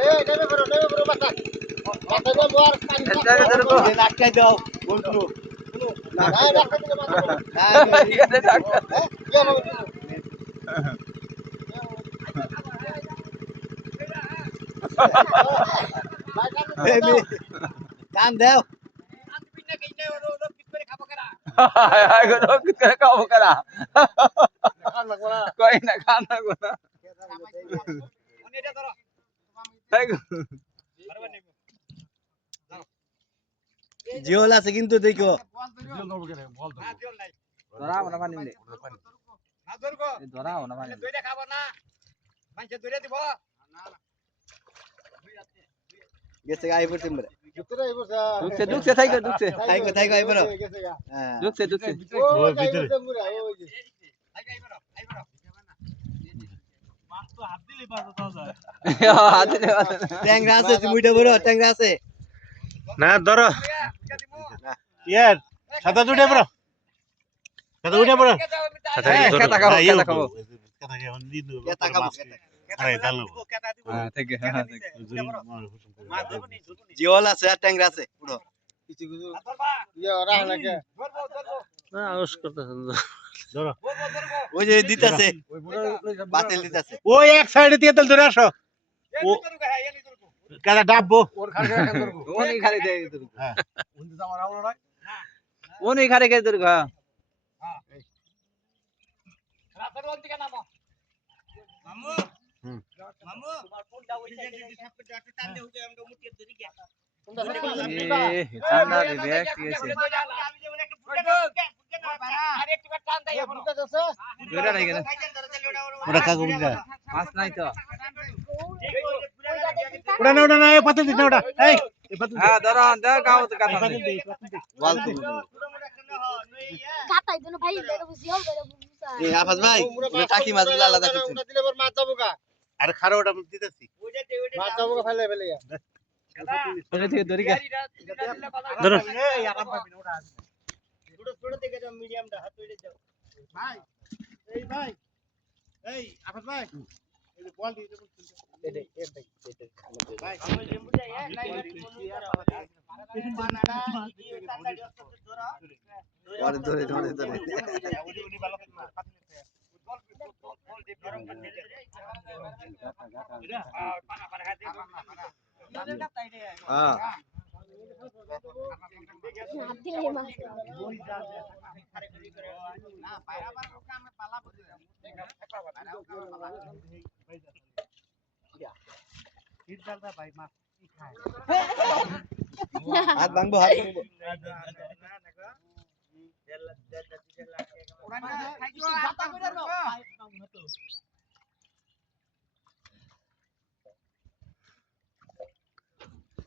এই নেমে পড়ো বাতা বাতা দাও আর কানি আটকাই দাও বন্ধু না ডাক্তার দিকে মারো না এখানে ডাক্তার কি হবে কাম দাও জিওল আছে কিন্তু দেখো ধরাও না পানি ধরাও না পানি দুইটা খাবো না মানছে দুইটা দিব গেছে গাই পড়ছে মরে দুকছে থাইকো আই বড় হ্যাঁ দুকছে ও ভিতরে মাছ তো হাত দিলে বাজা দাও যায় হাত দিলে ট্যাংরা আছে মুইটা বড় ট্যাংরা আছে না ধরো ইয়ার সাদা দুইটা বড় সাদা দুইটা বড় কেতা খাবো কেতা খাবো আরে দাও হ্যাঁ ঠিক আছে হ্যাঁ জিওল আছে আর ট্যাংরা আছে পুরো কিছু কিছু ইয়া ওরা নাকি না আউস করতেছেন ধরো ওই যে দিতাছে বাতিল দিতাছে ওই এক সাইডে দিয়ে তেল ধরে আসো ও কাটা ডাববো ওর খারে কেন ধরবো ওনি খারে দে ধরবো হ্যাঁ উনি তো আমার আউলো নয় ওনি খারে কে ধরবো হ্যাঁ রাতের ওন থেকে নামো মামু মামু তোমার ফোনটা ওই সাইডে সব টান দে হুকে আমরা মুটিয়ে ধরি কে এ ঠান্ডা রে ব্যাগ কি আছে আমি যেমন একটা আরে একটু টান দেই বুঝতে যাচ্ছে ধরে নাই কেন ওরা কাকু বুঝা মাছ নাই তো ওড়া না এ পাতে দিছ না ওটা এই হ্যাঁ ধরো দাও গাও তো কথা বল তো কাটাই দেন ভাই এটা বুঝিও এ আফাজ ভাই ওটা টাকি মাছগুলো আলাদা করতে ওটা দিলে পর মাছ যাবো গা আরে খারো ওটা দিতেছি মাছ যাবো গা ফেলে ইয়া ওটা থেকে ধরি গা ধরো এই আরাম পাবি না ওটা ছোট থেকে যাও মিডিয়ামটা হাত ধরে যাও ভাই এই আফাজ ভাই এই বল দিয়ে দেব ভাই আমি লিম্বু যাই বানানা ধরে উনি ভালো করে না বল দিয়ে গরম করে নিয়ে যা পানা পানা খাতে হ্যাঁ হাত দিলে মাছ না পায়রা বার কামে পালা বুঝে ভাই মাছ কি খায় হাত ভাঙবো ওড়ানা খাইছো হাত করে দাও